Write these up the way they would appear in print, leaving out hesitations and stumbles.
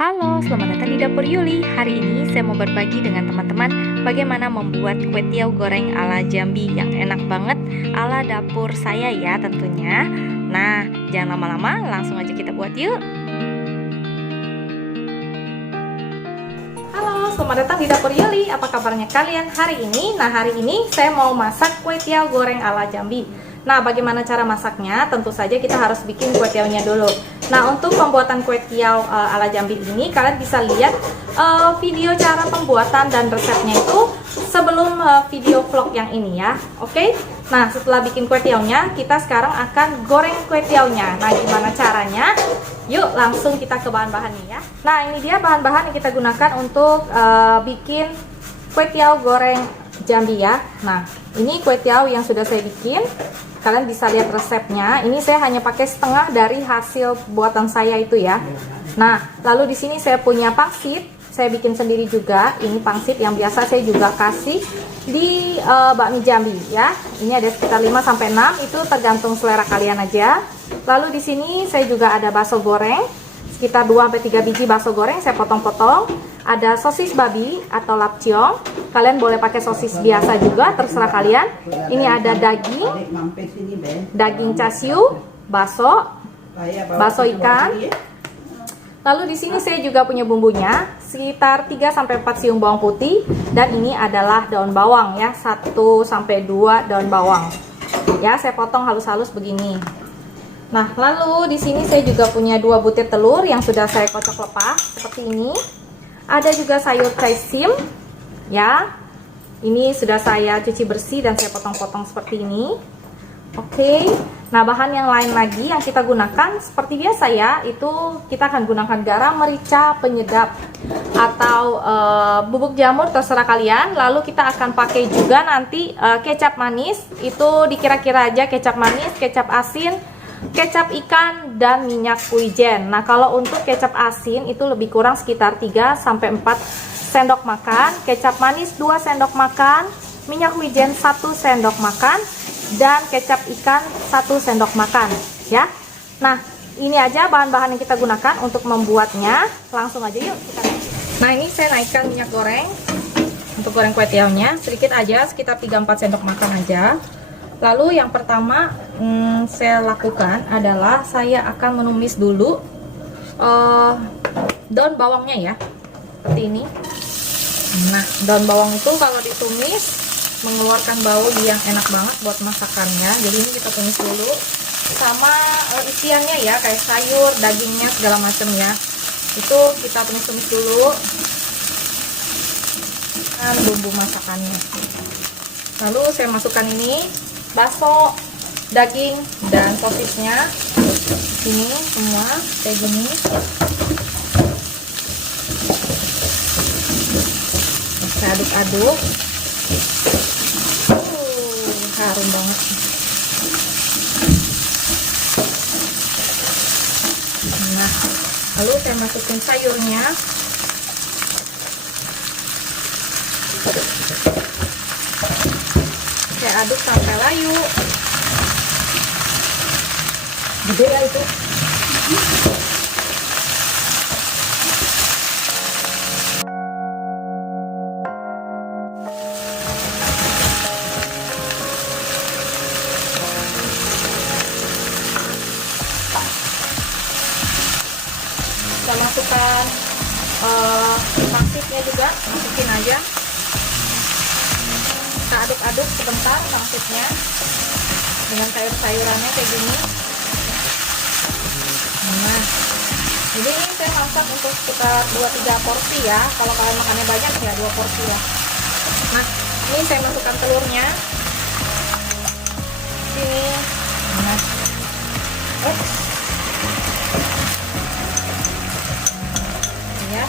Halo, selamat datang di Dapur Yuli. Hari ini saya mau berbagi dengan teman-teman bagaimana membuat kue tiaw goreng ala Jambi yang enak banget ala dapur saya ya tentunya. Nah, jangan lama-lama, langsung aja kita buat yuk. Halo, selamat datang di Dapur Yuli. Apa kabarnya kalian hari ini? Nah, hari ini saya mau masak kue tiaw goreng ala Jambi. Nah, bagaimana cara masaknya? Tentu saja kita harus bikin kue tiawnya dulu. Nah, untuk pembuatan kue tiaw ala Jambi ini, kalian bisa lihat video cara pembuatan dan resepnya itu sebelum video vlog yang ini ya. Oke? Nah, setelah bikin kue tiawnya, kita sekarang akan goreng kue tiawnya. Nah, gimana caranya? Yuk, langsung kita ke bahan-bahannya ya. Nah, ini dia bahan-bahan yang kita gunakan untuk bikin kue tiaw goreng Jambi ya. Nah, ini kue tiaw yang sudah saya bikin. Kalian bisa lihat resepnya. Ini saya hanya pakai setengah dari hasil buatan saya itu ya. Nah, lalu di sini saya punya pangsit. Saya bikin sendiri juga. Ini pangsit yang biasa saya juga kasih di bakmi Jambi ya. Ini ada sekitar 5 sampai 6, itu tergantung selera kalian aja. Lalu di sini saya juga ada bakso goreng. Sekitar 2 sampai 3 biji bakso goreng saya potong-potong. Ada sosis babi atau lapciong. Kalian boleh pakai sosis biasa juga, terserah kalian. Ini ada daging chasiu, bakso ikan. Lalu di sini saya juga punya bumbunya, sekitar 3 sampai 4 siung bawang putih, dan ini adalah daun bawang ya, 1 sampai 2 daun bawang. Ya, saya potong halus-halus begini. Nah, lalu di sini saya juga punya 2 butir telur yang sudah saya kocok lepas seperti ini. Ada juga sayur kaisim ya. Ini sudah saya cuci bersih dan saya potong-potong seperti ini. Oke. Nah, bahan yang lain lagi yang kita gunakan seperti biasa ya, itu kita akan gunakan garam, merica, penyedap atau bubuk jamur, terserah kalian. Lalu kita akan pakai juga nanti kecap manis. Itu dikira-kira aja, kecap manis, kecap asin, kecap ikan, dan minyak wijen. Nah, kalau untuk kecap asin itu lebih kurang sekitar 3 sampai 4 sendok makan, kecap manis 2 sendok makan, minyak wijen 1 sendok makan, dan kecap ikan 1 sendok makan ya. Nah, ini aja bahan-bahan yang kita gunakan untuk membuatnya. Langsung aja yuk kita. Nah, ini saya naikkan minyak goreng untuk goreng kue tiawnya sedikit aja, sekitar 3-4 sendok makan aja. Lalu yang pertama saya lakukan adalah saya akan menumis dulu daun bawangnya ya, seperti ini. Nah, daun bawang itu kalau ditumis mengeluarkan bau yang enak banget buat masakannya. Jadi ini kita tumis dulu sama isiannya ya, kayak sayur, dagingnya segala macam ya. Itu kita tumis-tumis dulu dan bumbu masakannya. Lalu saya masukkan ini bakso, daging, dan sosisnya ini semua kayak gini. Saya aduk-aduk. Harum banget. Nah, lalu saya masukin sayurnya. Saya aduk sampai layu. Gede ya itu. Kita masukkan pangsitnya juga, masukin aja. Kita aduk-aduk sebentar pangsitnya dengan sayur-sayurannya kayak gini. Nah, jadi ini saya masak untuk sekitar 2-3 porsi ya. Kalau kalian makannya banyak ya 2 porsi ya. Nah, ini saya masukkan telurnya sini. Nah, ya,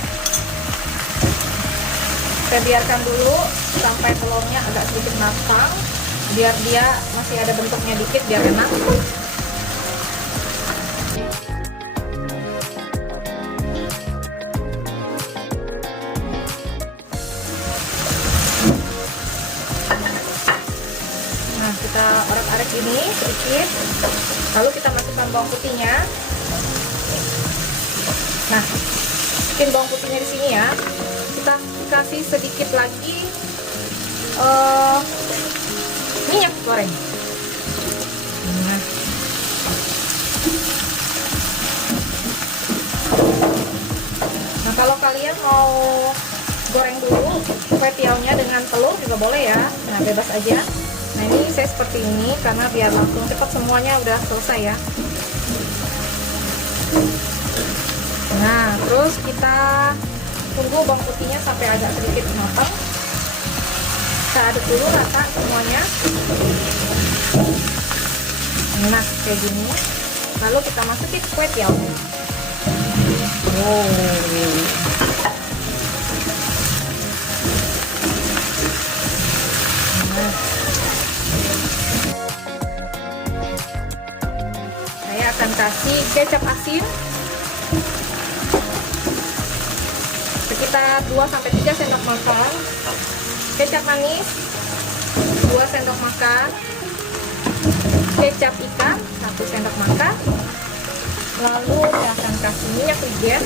saya biarkan dulu sampai telurnya agak sedikit matang, biar dia masih ada bentuknya dikit biar enak. Nah, kita orak-arik ini sedikit, lalu kita masukkan bawang putihnya. Nah, masukin bawang putihnya di sini ya. Kita kasih sedikit lagi minyak goreng. Nah, kalau kalian mau goreng dulu kue tiaonya dengan telur juga boleh ya. Nah, bebas aja. Nah, ini saya seperti ini karena biar langsung cepat semuanya udah selesai ya. Nah, terus kita tunggu bawang putihnya sampai agak sedikit matang. Kita aduk dulu rata semuanya. Nah, kayak gini. Lalu kita masukin kue tiaonya. Saya akan kasih kecap asin sekitar 2-3 sendok makan, kecap manis 2 sendok makan, kecap ikan 1 sendok makan, lalu saya akan kasih minyak wijen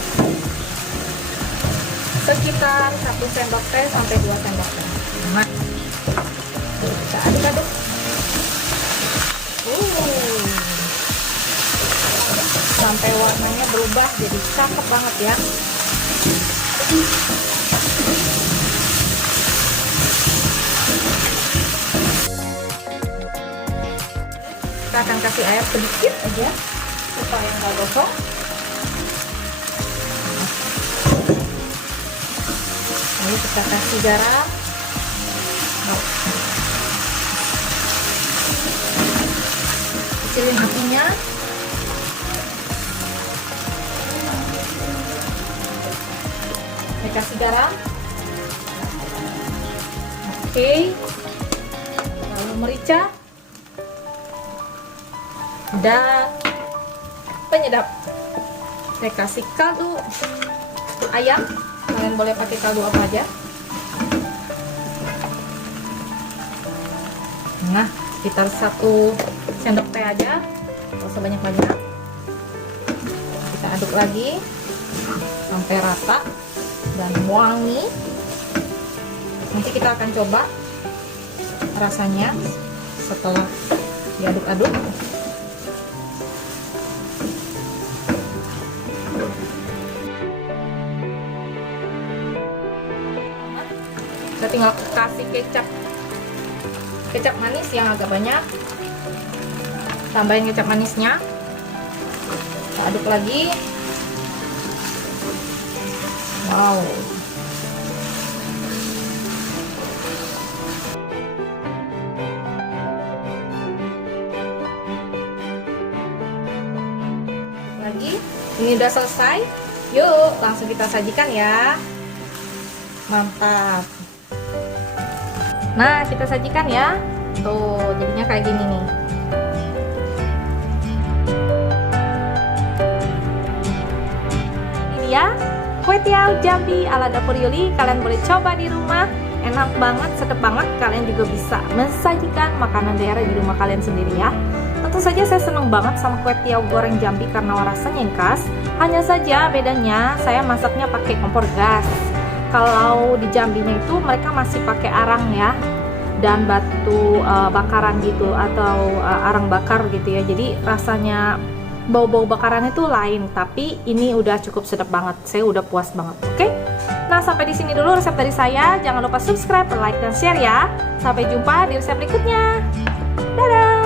sekitar 1 sendok teh sampai 2 sendok teh. Nah, kita aduk-aduk. Sampai warnanya berubah jadi cakep banget ya. Kita akan kasih air sedikit aja supaya nggak gosong. Lalu kita kasih garam. Kecilin apinya. Saya kasih garam. Oke. Lalu merica dan penyedap. Saya kasih kaldu ayam. Kalian boleh pakai kaldu apa aja. Nah, sekitar 1 sendok teh aja, nggak usah banyak-banyak. Kita aduk lagi sampai rata dan wangi. Nanti kita akan coba rasanya setelah diaduk-aduk. Kita tinggal kasih kecap manis yang agak banyak. Tambahin kecap manisnya. Kita aduk lagi. Wow. Lagi. Ini udah selesai. Yuk, langsung kita sajikan ya. Mantap. Nah, kita sajikan ya. Tuh, jadinya kayak gini nih. Ini dia kue tiaw Jambi ala Dapur Yuli. Kalian boleh coba di rumah. Enak banget, sedap banget. Kalian juga bisa mensajikan makanan daerah di rumah kalian sendiri ya. Tentu saja saya senang banget sama kue tiaw goreng Jambi karena rasanya yang khas. Hanya saja bedanya saya masaknya pakai kompor gas. Kalau di Jambinya itu mereka masih pakai arang ya, dan batu bakaran gitu, atau arang bakar gitu ya. Jadi rasanya bau-bau bakaran itu lain, tapi ini udah cukup sedap banget. Saya udah puas banget. Oke? Nah, sampai di sini dulu resep dari saya. Jangan lupa subscribe, like, dan share ya. Sampai jumpa di resep berikutnya. Dadah!